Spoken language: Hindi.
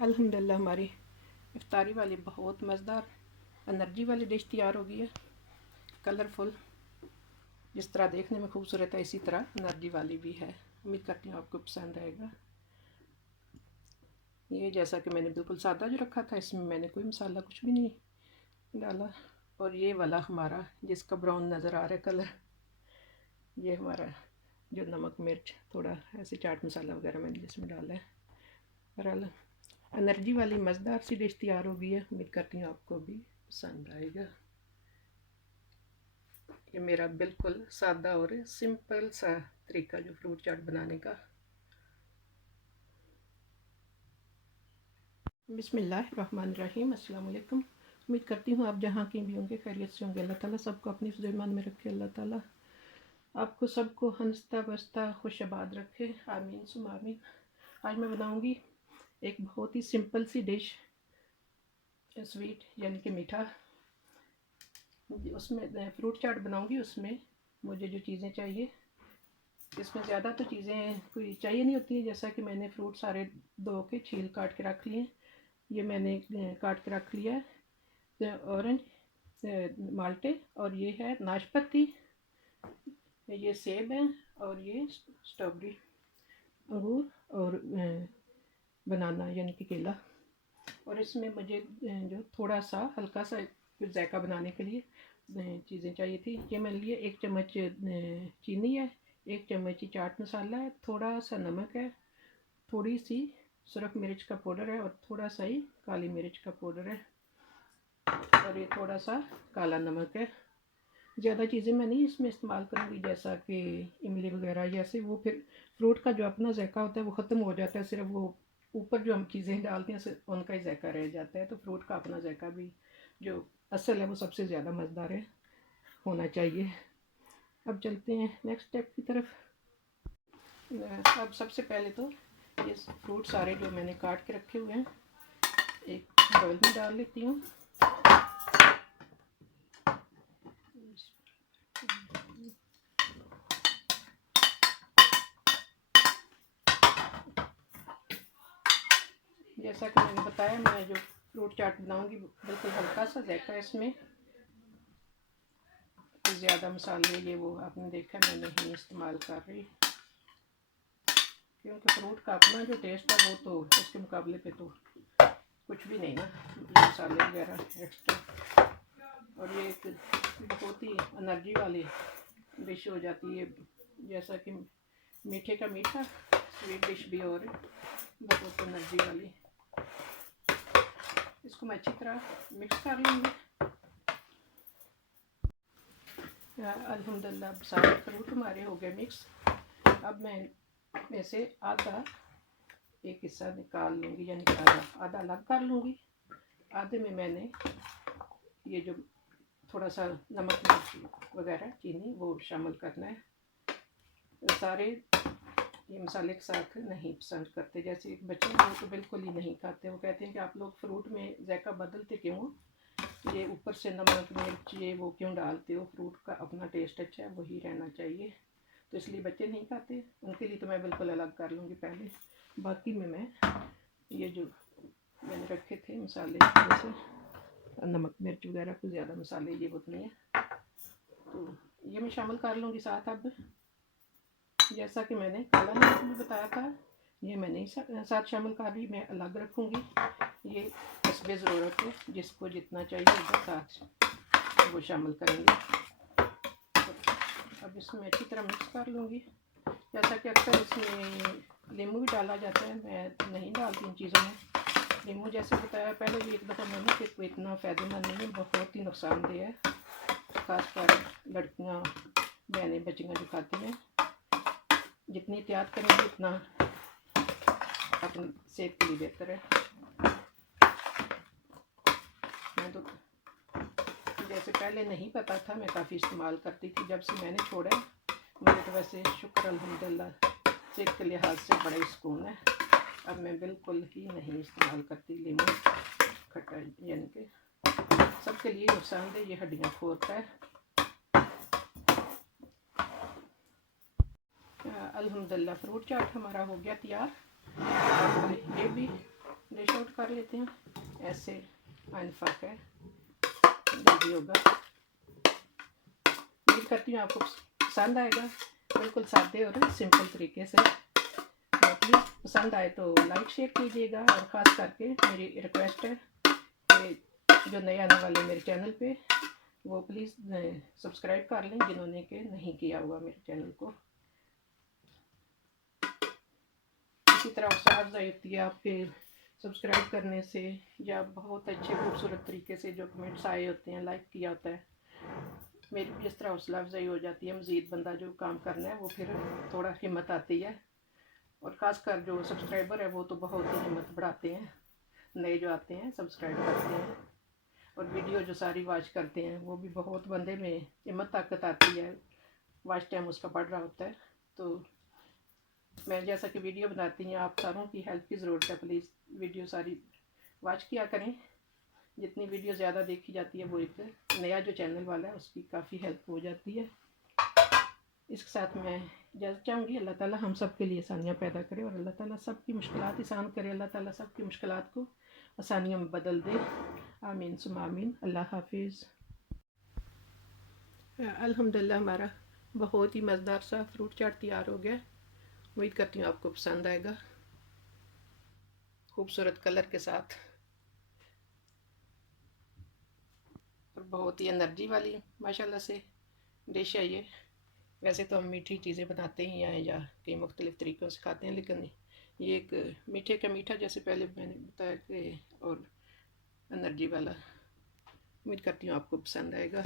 अल्हम्दुलिल्लाह हमारी इफ्तारी वाली बहुत मज़ेदार एनर्जी वाली डिश तैयार हो गई है। कलरफुल, जिस तरह देखने में खूबसूरत है इसी तरह एनर्जी वाली भी है। उम्मीद करती हूँ आपको पसंद आएगा। ये जैसा कि मैंने बिल्कुल सादा जो रखा था, इसमें मैंने कोई मसाला कुछ भी नहीं डाला। और ये वाला हमारा जिसका ब्राउन नज़र आ रहा है कलर, ये हमारा जो नमक मिर्च थोड़ा ऐसे चाट मसाला वगैरह मैंने जिसमें डाला है। बहरहाल एनर्जी वाली मज़ेदार सी डिश तैयार हो गई है। उम्मीद करती हूँ आपको भी पसंद आएगा। ये मेरा बिल्कुल सादा और सिंपल सा तरीका जो फ्रूट चाट बनाने का। बिस्मिल्लाहिर्रहमानिर्रहीम, अस्सलाम वालेकुम। उम्मीद करती हूँ आप जहाँ कहीं भी होंगे खैरियत से होंगे। अल्लाह ताला सबको अपनी फ़िज़-ए-ईमान में रखे। अल्लाह ताला आपको सबको हंसता बसता खुशआबाद रखे। आमीन सुम आमीन। आज मैं बनाऊँगी एक बहुत ही सिंपल सी डिश, स्वीट यानी कि मीठा। उसमें फ्रूट चाट बनाऊँगी। उसमें मुझे जो चीज़ें चाहिए, इसमें ज़्यादा तो चीज़ें कोई चाहिए नहीं होती है। जैसा कि मैंने फ्रूट सारे धो के छील काट के रख लिए। ये मैंने काट के रख लिया है। ऑरेंज माल्टे, और ये है नाशपाती, ये सेब है, और ये स्ट्रॉबेरी, अंगूर, और बनाना यानी कि केला। और इसमें मुझे जो थोड़ा सा हल्का सा जायका बनाने के लिए चीज़ें चाहिए थी। ये मैंने लिए 1 चम्मच चीनी है, 1 चम्मच चाट मसाला है, थोड़ा सा नमक है, थोड़ी सी सुरख मिर्च का पाउडर है, और थोड़ा सा ही काली मिर्च का पाउडर है, और ये थोड़ा सा काला नमक है। ज़्यादा चीज़ें मैं नहीं इसमें इस्तेमाल करूँगी, जैसा कि इमली वगैरह। जैसे वो फिर फ्रूट का जो अपना जायका होता है वो ख़त्म हो जाता है, सिर्फ वो ऊपर जो हम चीज़ें डालते हैं उनका ही जायका रह जाता है। तो फ्रूट का अपना जायका भी जो असल है वो सबसे ज़्यादा मज़ेदार है, होना चाहिए। अब चलते हैं नेक्स्ट स्टेप की तरफ। अब सबसे पहले तो ये फ्रूट सारे जो मैंने काट के रखे हुए हैं एक बाउल में डाल लेती हूँ। जैसा कि मैंने बताया, मैं जो फ्रूट चाट बनाऊंगी बिल्कुल हल्का सा जायका है इसमें। ज़्यादा मसाले ये वो आपने देखा मैं नहीं इस्तेमाल कर रही, क्योंकि फ्रूट का अपना जो टेस्ट है वो तो उसके मुकाबले पे तो कुछ भी नहीं ना, ये मसाले वगैरह एक्स्ट्रा। और ये एक बहुत ही एनर्जी वाली डिश हो जाती है, जैसा कि मीठे का मीठा, स्वीट डिश भी और बहुत एनर्जी वाली। इसको मैं अच्छी तरह मिक्स कर लूँगी। अल्हम्दुलिल्लाह सारे फ्रूट हमारे हो गए मिक्स। अब मैं में से आधा एक हिस्सा निकाल लूँगी, यानी कि आधा अलग कर लूँगी। आधे में मैंने ये जो थोड़ा सा नमक मिर्च वगैरह चीनी वो शामिल करना है। तो सारे ये मसाले के साथ नहीं पसंद करते, जैसे बच्चे वो तो बिल्कुल ही नहीं खाते। वो कहते हैं कि आप लोग फ्रूट में जायका बदलते क्यों हो, ये ऊपर से नमक मिर्च ये वो क्यों डालते हो, फ्रूट का अपना टेस्ट अच्छा है वही रहना चाहिए। तो इसलिए बच्चे नहीं खाते, उनके लिए तो मैं बिल्कुल अलग कर लूँगी पहले। बाकी में मैं ये जो मैंने रखे थे मसाले, जैसे नमक मिर्च वगैरह, कुछ ज़्यादा मसाले ये उतने हैं, तो ये मैं शामिल कर लूँगी साथ। अब जैसा कि मैंने काला नमक भी बताया था, ये मैं नहीं साथ शामिल कर रही, मैं अलग रखूँगी। ये हस्बे ज़रूरत है, जिसको जितना चाहिए उधर साथ वो शामिल करेंगे। तो अब इसमें अच्छी तरह मिक्स कर लूँगी। जैसा कि अक्सर इसमें नींबू भी डाला जाता है, मैं नहीं डालती इन चीज़ों में नींबू। जैसे बताया पहले भी एक दफ़ा मैंने कि कोई इतना फ़ायदेमंद नहीं है, बहुत ही नुकसानदेह है, ख़ासकर लड़कियाँ बहनें बच्चियाँ जो खाती हैं। जितनी एहतियात करेंगे उतना अपनी सेहत के लिए बेहतर है। मैं तो जैसे पहले नहीं पता था, मैं काफ़ी इस्तेमाल करती थी, जब से मैंने छोड़ा मुझे तो वैसे शुक्र अल्हम्दुलिल्लाह सेहत के लिहाज से बड़ा ही सुकून है। अब मैं बिल्कुल ही नहीं इस्तेमाल करती नींबू खट्टा, यानी कि सबके लिए नुकसानदेह, ये हड्डियाँ फोड़ता है। अल्हम्दुलिल्लाह फ्रूट चाट हमारा हो गया तैयार। ये भी डिश आउट कर लेते हैं। ऐसे अनफक है, जल्दी होगा। उम्मीद करती हूँ आपको पसंद आएगा, बिल्कुल सादे और सिंपल तरीके से। प्लीज़ पसंद आए तो लाइक शेयर कीजिएगा, और ख़ास करके मेरी रिक्वेस्ट है कि जो नए आने वाले मेरे चैनल पे वो प्लीज़ सब्सक्राइब कर लें, जिन्होंने के नहीं किया हुआ मेरे चैनल को। इसी तरह हौसला अफजाई होती है आपके सब्सक्राइब करने से, या बहुत अच्छे खूबसूरत तरीके से जो कमेंट्स आए होते हैं, लाइक किया होता है, मेरी भी इस तरह हौसला अफजाई हो जाती है। मज़ीद बंदा जो काम करना है वो फिर थोड़ा हिम्मत आती है, और ख़ासकर जो सब्सक्राइबर है वो तो बहुत ही हिम्मत बढ़ाते हैं। नए जो आते हैं सब्सक्राइब करते हैं, और वीडियो जो सारी वॉच करते हैं, वो भी बहुत बंदे में हिम्मत ताकत आती है। वॉच टाइम उसका बढ़ रहा होता है। तो मैं जैसा कि वीडियो बनाती हैं, आप सारों की हेल्प की ज़रूरत है। प्लीज़ वीडियो सारी वॉच किया करें। जितनी वीडियो ज़्यादा देखी जाती है, वो एक नया जो चैनल वाला है उसकी काफ़ी हेल्प हो जाती है। इसके साथ मैं इजाज़त चाहूँगी। अल्लाह ताला हम सब के लिए आसानियाँ पैदा करे, और अल्लाह ताला सब की मुश्किलात आसान करे। अल्लाह ताला सब की मुश्किलात को आसानियों में बदल दे। आमीन सुम्मा आमीन। अल्लाह हाफिज़। अल्हम्दुलिल्लाह हमारा बहुत ही मज़ेदार सा फ्रूट चाट तैयार हो गया। उम्मीद करती हूँ आपको पसंद आएगा। खूबसूरत कलर के साथ, और बहुत ही एनर्जी वाली माशाल्लाह से डिश है ये। वैसे तो हम मीठी चीज़ें बनाते ही हैं, या कई मुख्तलिफ़ तरीक़ों से खाते हैं, लेकिन ये एक मीठे का मीठा, जैसे पहले मैंने बताया कि, और एनर्जी वाला। उम्मीद करती हूँ आपको पसंद आएगा।